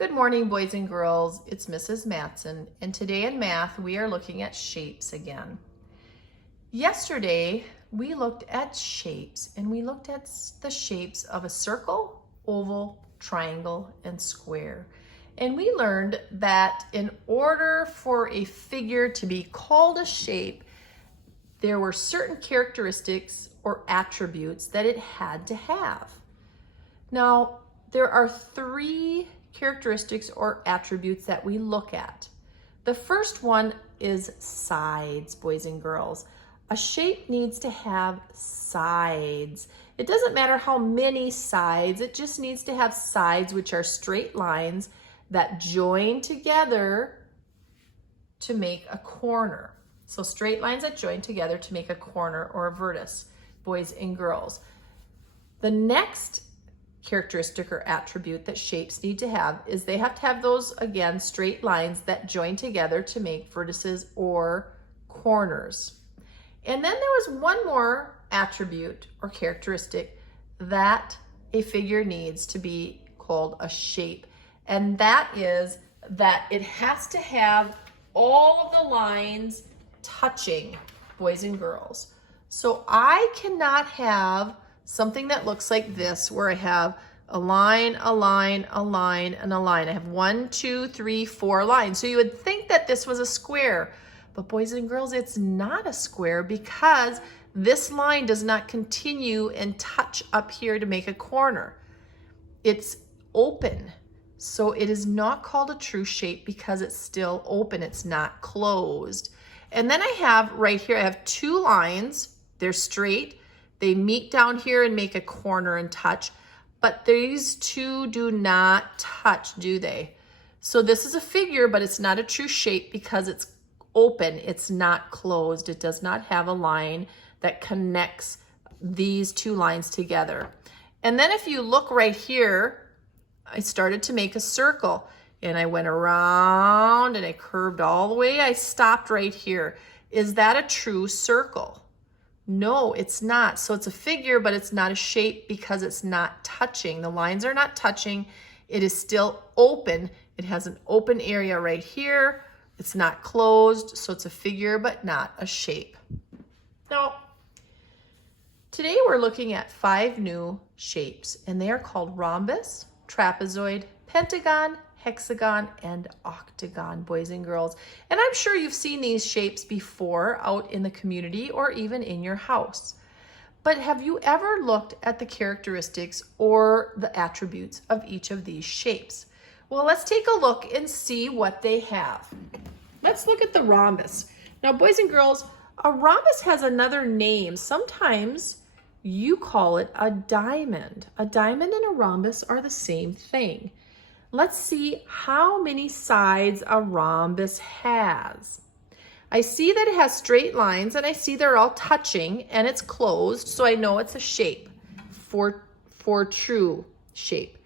Good morning, boys and girls. It's Mrs. Matson, and today in math, we are looking at shapes again. Yesterday, we looked at shapes, and we looked at the shapes of a circle, oval, triangle, and square. And we learned that in order for a figure to be called a shape, there were certain characteristics or attributes that it had to have. Now, there are three characteristics or attributes that we look at. The first one is sides, boys and girls. A shape needs to have sides. It doesn't matter how many sides, it just needs to have sides, which are straight lines that join together to make a corner. So straight lines that join together to make a corner or a vertex, boys and girls. The next characteristic or attribute that shapes need to have is they have to have those, again, straight lines that join together to make vertices or corners. And then there was one more attribute or characteristic that a figure needs to be called a shape, and that is that it has to have all of the lines touching, boys and girls. So I cannot have something that looks like this, where I have a line, a line, a line, and a line. I have 1, 2, 3, 4 lines. So you would think that this was a square, but boys and girls, it's not a square because this line does not continue and touch up here to make a corner. It's open. So it is not called a true shape because it's still open. It's not closed. And then I have right here, I have two lines. They're straight. They meet down here and make a corner and touch, but these two do not touch, do they? So this is a figure, but it's not a true shape because it's open. It's not closed. It does not have a line that connects these two lines together. And then if you look right here, I started to make a circle and I went around and I curved all the way. I stopped right here. Is that a true circle? No, it's not. So it's a figure, but it's not a shape because it's not touching. The lines are not touching. It is still open. It has an open area right here. It's not closed, so it's a figure, but not a shape. Now, today we're looking at 5 new shapes, and they are called rhombus, trapezoid, pentagon, hexagon, and octagon, boys and girls. And I'm sure you've seen these shapes before out in the community or even in your house. But have you ever looked at the characteristics or the attributes of each of these shapes? Well, let's take a look and see what they have. Let's look at the rhombus. Now, boys and girls, a rhombus has another name. Sometimes you call it a diamond. A diamond and a rhombus are the same thing. Let's see how many sides a rhombus has. I see that it has straight lines and I see they're all touching and it's closed, so I know it's a shape for true shape.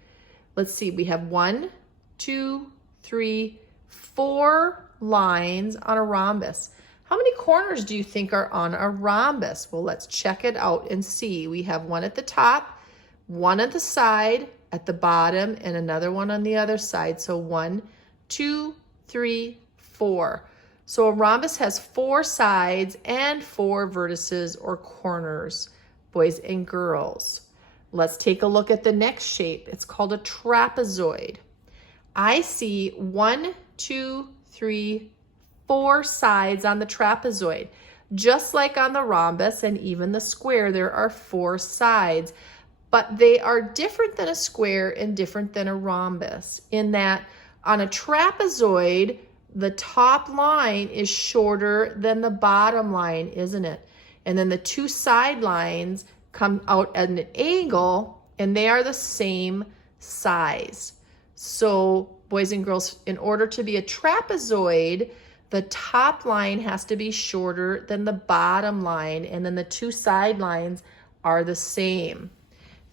Let's see, we have 1, 2, 3, 4 lines on a rhombus. How many corners do you think are on a rhombus? Well, let's check it out and see. We have one at the top, one at the side, at the bottom, and another one on the other side. So 1, 2, 3, 4. So a rhombus has 4 sides and 4 vertices or corners, boys and girls. Let's take a look at the next shape. It's called a trapezoid. I see 1, 2, 3, 4 sides on the trapezoid. Just like on the rhombus and even the square, there are 4 sides. But they are different than a square and different than a rhombus in that on a trapezoid, the top line is shorter than the bottom line, isn't it? And then the 2 side lines come out at an angle and they are the same size. So boys and girls, in order to be a trapezoid, the top line has to be shorter than the bottom line, and then the 2 side lines are the same.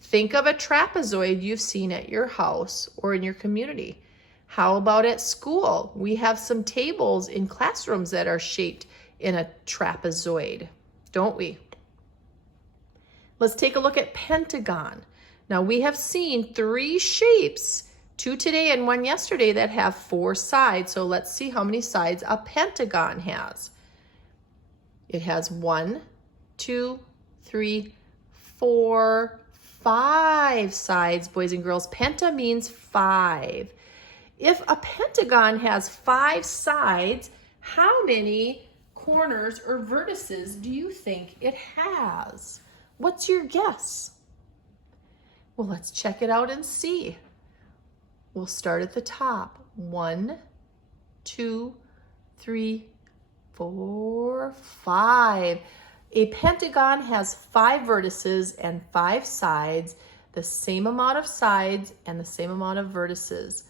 Think of a trapezoid you've seen at your house or in your community. How about at school? We have some tables in classrooms that are shaped in a trapezoid, don't we? Let's take a look at pentagon. Now we have seen 3 shapes 2 today and 1 yesterday that have 4 sides. So let's see how many sides a pentagon has. It has 1, 2, 3, 4, 5 sides, boys and girls. Penta means 5. If a pentagon has 5 sides, how many corners or vertices do you think it has? What's your guess? Well, let's check it out and see. We'll start at the top. 1, 2, 3, 4, 5. A pentagon has 5 vertices and 5 sides, the same amount of sides and the same amount of vertices.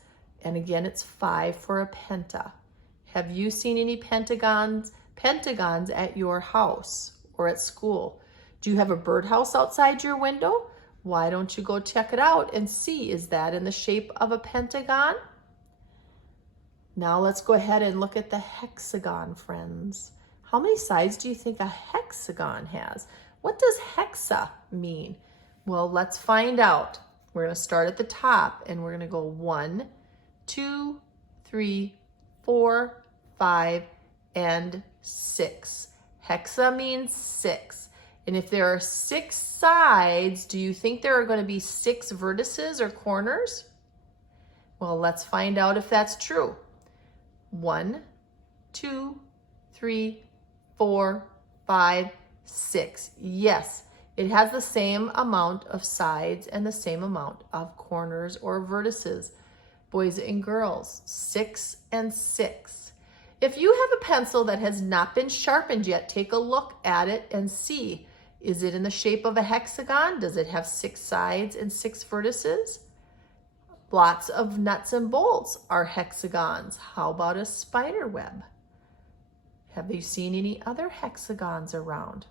And again, it's 5 for a penta. Have you seen any pentagons at your house or at school? Do you have a birdhouse outside your window? Why don't you go check it out and see, is that in the shape of a pentagon? Now let's go ahead and look at the hexagon, friends. How many sides do you think a hexagon has? What does hexa mean? Well, let's find out. We're going to start at the top and we're going to go 1, 2, 3, 4, 5, and 6. Hexa means 6. And if there are 6 sides, do you think there are going to be 6 vertices or corners? Well, let's find out if that's true. 1, 2, 3, 4, 5, 6. Yes, it has the same amount of sides and the same amount of corners or vertices. Boys and girls, 6 and 6. If you have a pencil that has not been sharpened yet, take a look at it and see. Is it in the shape of a hexagon? Does it have 6 sides and 6 vertices? Lots of nuts and bolts are hexagons. How about a spider web? Have you seen any other hexagons around?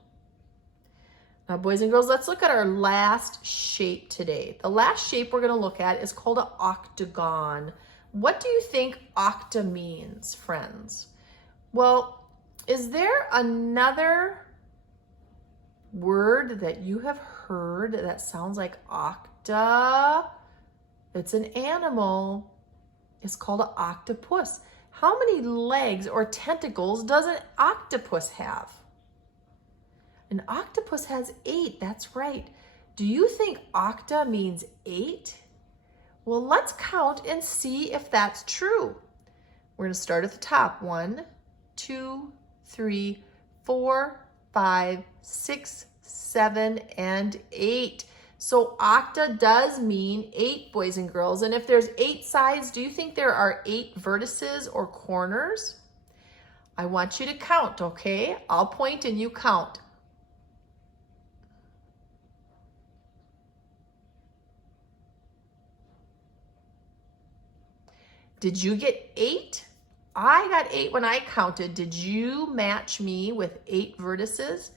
Now, boys and girls, let's look at our last shape today. The last shape we're going to look at is called an octagon. What do you think octa means, friends? Well, is there another word that you have heard that sounds like octa? It's an animal. It's called an octopus. How many legs or tentacles does an octopus have? An octopus has 8, that's right. Do you think octa means 8? Well, let's count and see if that's true. We're going to start at the top. 1, 2, 3, 4, 5, 6, 7, and 8. So octa does mean 8, boys and girls. And if there's 8 sides, do you think there are 8 vertices or corners? I want you to count, okay? I'll point and you count. Did you get 8? I got 8 when I counted. Did you match me with 8 vertices?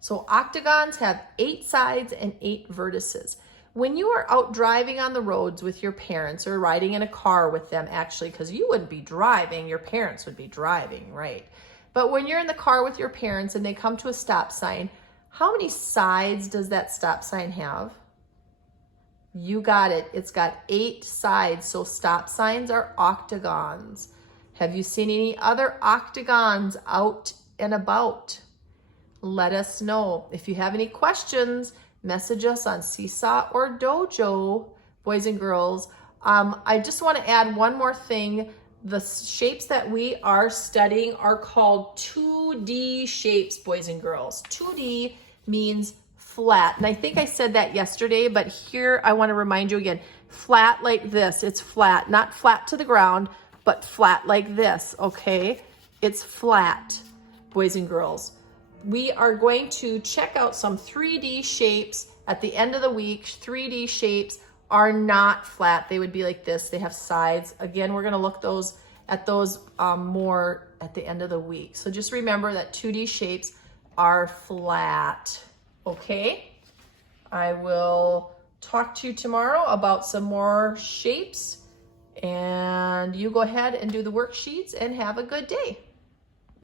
So octagons have 8 sides and 8 vertices. When you are out driving on the roads with your parents or riding in a car with them, actually, because you wouldn't be driving, your parents would be driving, right? But when you're in the car with your parents and they come to a stop sign, how many sides does that stop sign have? You got it. It's got 8 sides, so stop signs are octagons. Have you seen any other octagons out and about? Let us know. If you have any questions, message us on Seesaw or Dojo, boys and girls. I just want to add one more thing. The shapes that we are studying are called 2D shapes, boys and girls. 2D means flat. And I think I said that yesterday, but here I want to remind you again, flat like this. It's flat, not flat to the ground, but flat like this, okay? It's flat, boys and girls. We are going to check out some 3D shapes at the end of the week. 3D shapes are not flat. They would be like this. They have sides. Again, we're going to look at those more at the end of the week. So just remember that 2D shapes are flat. Okay, I will talk to you tomorrow about some more shapes, and you go ahead and do the worksheets and have a good day.